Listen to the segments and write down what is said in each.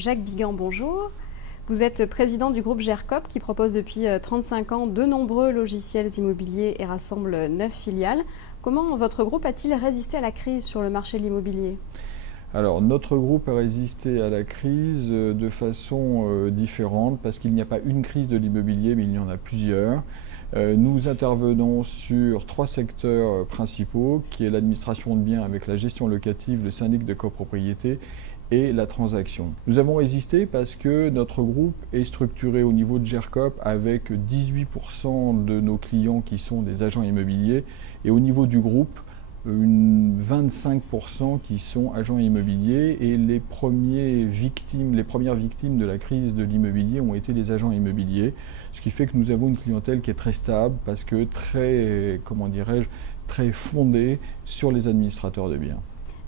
Jacques Bigan, bonjour. Vous êtes président du groupe GERCOP qui propose depuis 35 ans de nombreux logiciels immobiliers et rassemble 9 filiales. Comment votre groupe a-t-il résisté à la crise sur le marché de l'immobilier ? Alors, notre groupe a résisté à la crise de façon différente parce qu'il n'y a pas une crise de l'immobilier, mais il y en a plusieurs. Nous intervenons sur 3 secteurs principaux, qui est l'administration de biens avec la gestion locative, le syndic de copropriété et la transaction. Nous avons résisté parce que notre groupe est structuré au niveau de GERCOP avec 18% de nos clients qui sont des agents immobiliers et au niveau du groupe, 25% qui sont agents immobiliers et les premières victimes de la crise de l'immobilier ont été les agents immobiliers, ce qui fait que nous avons une clientèle qui est très stable parce que très fondée sur les administrateurs de biens.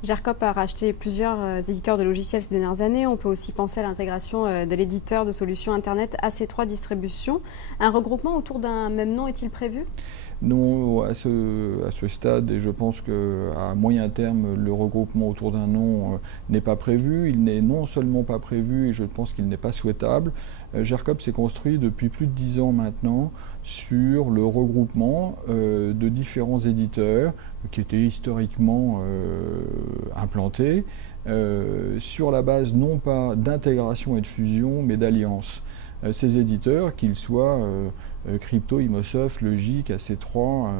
GERCOP a racheté plusieurs éditeurs de logiciels ces dernières années. On peut aussi penser à l'intégration de l'éditeur de solutions Internet AC3 Distribution. Un regroupement autour d'un même nom est-il prévu ? Non, à ce stade, et je pense qu'à moyen terme, le regroupement autour d'un nom n'est pas prévu. Il n'est non seulement pas prévu, et je pense qu'il n'est pas souhaitable. GERCOP s'est construit depuis plus de 10 ans maintenant sur le regroupement de différents éditeurs qui étaient historiquement implantés sur la base non pas d'intégration et de fusion, mais d'alliance. Ces éditeurs, qu'ils soient Crypto, Imosoft, Logic, AC3,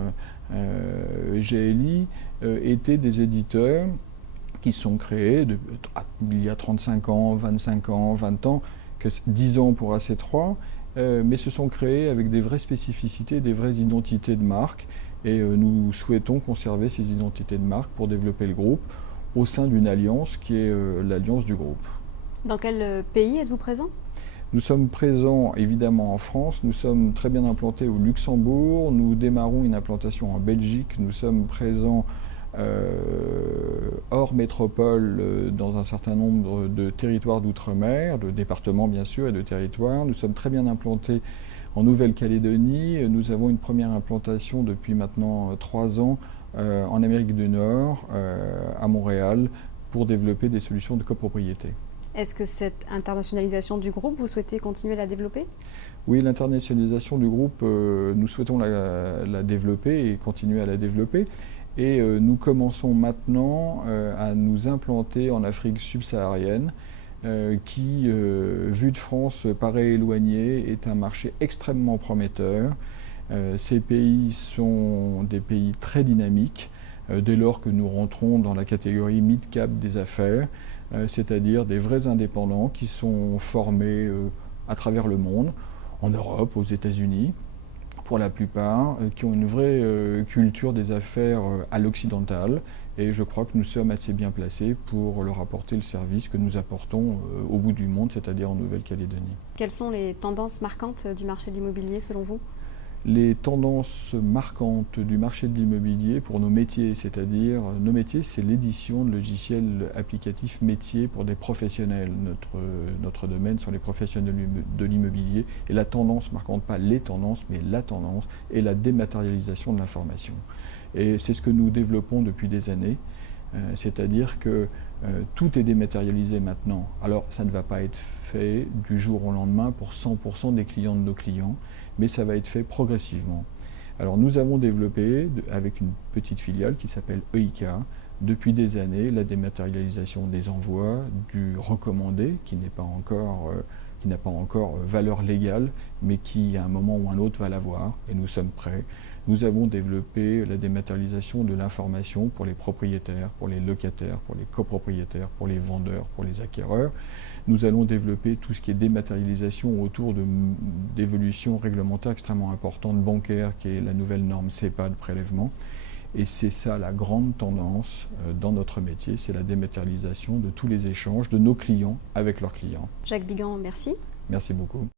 GLI, étaient des éditeurs qui sont créés il y a 35 ans, 25 ans, 20 ans, 10 ans pour AC3, mais se sont créés avec des vraies spécificités, des vraies identités de marque. Et nous souhaitons conserver ces identités de marque pour développer le groupe au sein d'une alliance qui est l'alliance du groupe. Dans quel pays êtes-vous présent ? Nous sommes présents évidemment en France, nous sommes très bien implantés au Luxembourg, nous démarrons une implantation en Belgique, nous sommes présents hors métropole dans un certain nombre de territoires d'outre-mer, de départements bien sûr et de territoires. Nous sommes très bien implantés en Nouvelle-Calédonie, nous avons une première implantation depuis maintenant 3 ans en Amérique du Nord, à Montréal, pour développer des solutions de copropriété. Est-ce que cette internationalisation du groupe, vous souhaitez continuer à la développer ? Oui, l'internationalisation du groupe, nous souhaitons la développer et continuer à la développer. Et nous commençons maintenant à nous implanter en Afrique subsaharienne, qui, vu de France, paraît éloigné, est un marché extrêmement prometteur. Ces pays sont des pays très dynamiques, dès lors que nous rentrons dans la catégorie mid-cap des affaires, c'est-à-dire des vrais indépendants qui sont formés à travers le monde, en Europe, aux États-Unis, pour la plupart, qui ont une vraie culture des affaires à l'occidental. Et je crois que nous sommes assez bien placés pour leur apporter le service que nous apportons au bout du monde, c'est-à-dire en Nouvelle-Calédonie. Quelles sont les tendances marquantes du marché de l'immobilier selon vous ? Les tendances marquantes du marché de l'immobilier pour nos métiers, c'est-à-dire nos métiers, c'est l'édition de logiciels applicatifs métiers pour des professionnels. Notre domaine sont les professionnels de l'immobilier et la tendance marquante, pas les tendances, mais la tendance est la dématérialisation de l'information. Et c'est ce que nous développons depuis des années, c'est-à-dire que tout est dématérialisé maintenant. Alors ça ne va pas être fait du jour au lendemain pour 100% des clients de nos clients, mais ça va être fait progressivement. Alors nous avons développé, avec une petite filiale qui s'appelle EIK, depuis des années, la dématérialisation des envois, du recommandé, qui n'a pas encore valeur légale, mais qui à un moment ou un autre va l'avoir, et nous sommes prêts. Nous avons développé la dématérialisation de l'information pour les propriétaires, pour les locataires, pour les copropriétaires, pour les vendeurs, pour les acquéreurs. Nous allons développer tout ce qui est dématérialisation autour d'évolutions réglementaires extrêmement importantes, bancaires, qui est la nouvelle norme CEPA de prélèvement. Et c'est ça la grande tendance dans notre métier, c'est la dématérialisation de tous les échanges de nos clients avec leurs clients. Jacques Bigan, merci. Merci beaucoup.